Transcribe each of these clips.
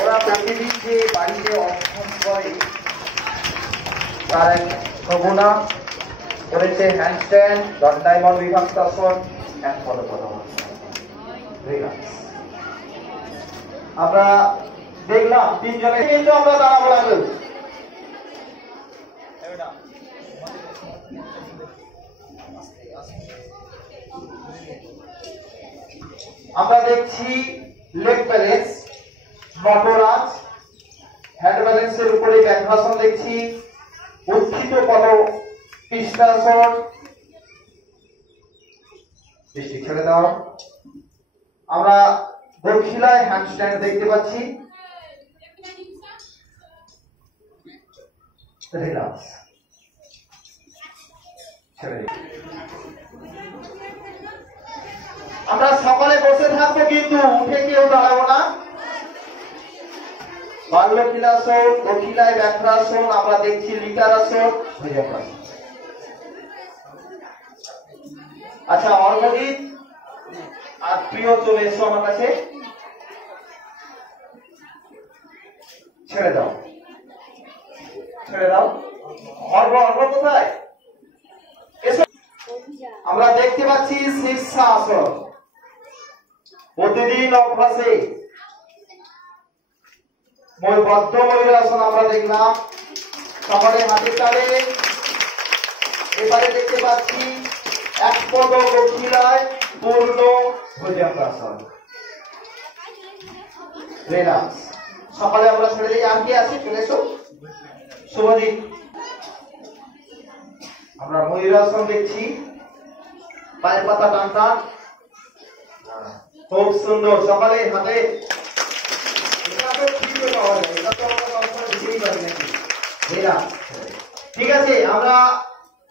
ওরা প্রতিদিন যে বাড়িতে অধ্যয়ন করে তার এক নমুনা করেছে হ্যান্ডস্ট্যান্ড, দণ্ডায়মান বিভক্তাসন, এক পদপদ্মাসন। আমরা দেখলাম তিনজনে কিন্তু আমরা দাঁড়াবো লাগবে। আমরা দেখছি লেগ ব্যালেন্স, নটরাজ, হ্যান্ড ব্যালেন্সের উপরে ব্যাঘ্রাসন দেখছি, উত্থিত পদ পৃষ্ঠাসন, দৃষ্টি ছেড়ে দাও। আমরা দক্ষিণায় হ্যান্ডস্ট্যান্ড দেখতে পাচ্ছি, রিল্যাক্স ছেড়ে দিই। আমরা সকলে বসে থাকবো কিন্তু উঠে কেউ দাঁড়াবো না। বাল্যকিলাসন, দক্ষিণায় ব্যাঘ্রাসন, আমরা দেখছি লিকারাসন, ভুজঙ্গাসন। আচ্ছা অর্ঘজিৎ আর প্রিয় চলে এসো আমার কাছে, ছেড়ে দাও ছেড়ে দাও। অর্ঘ কোথায়? এসো। আমরা দেখতে পাচ্ছি শীর্ষাসন, প্রতিদিন অভ্যাসে বদ্ধ ময়ূরাসন আমরা দেখলাম, সকালে হাতের তালে। এবারে দেখতে পাচ্ছি এক পদ দক্ষিণায় পূর্ণ ভুজঙ্গাসন, রিল্যাক্স। সকালে আমরা ছেড়ে দিই। আর কি আছে? চলে এসো শুভজিৎ। আমরা ময়ূরাসন দেখছি, পায়ের পাতা টান টান, খুব সুন্দর। সকালে হাতে ঠিক আছে। আমরা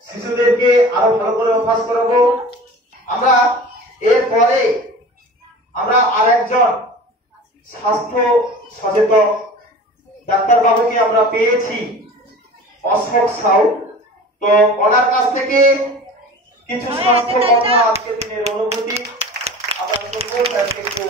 শিশুদেরকে আরো ভালো করে অভ্যাস করাবো। আমরা এরপরে আমরা আরেকজন স্বাস্থ্য সচেতন ডাক্তার বাবুকে আমরা পেয়েছি, অশোক সাউ। তো ওনার কাছ থেকে কিছু স্বাস্থ্য কথা, আজকের দিনের অনুভূতি আমরা একটু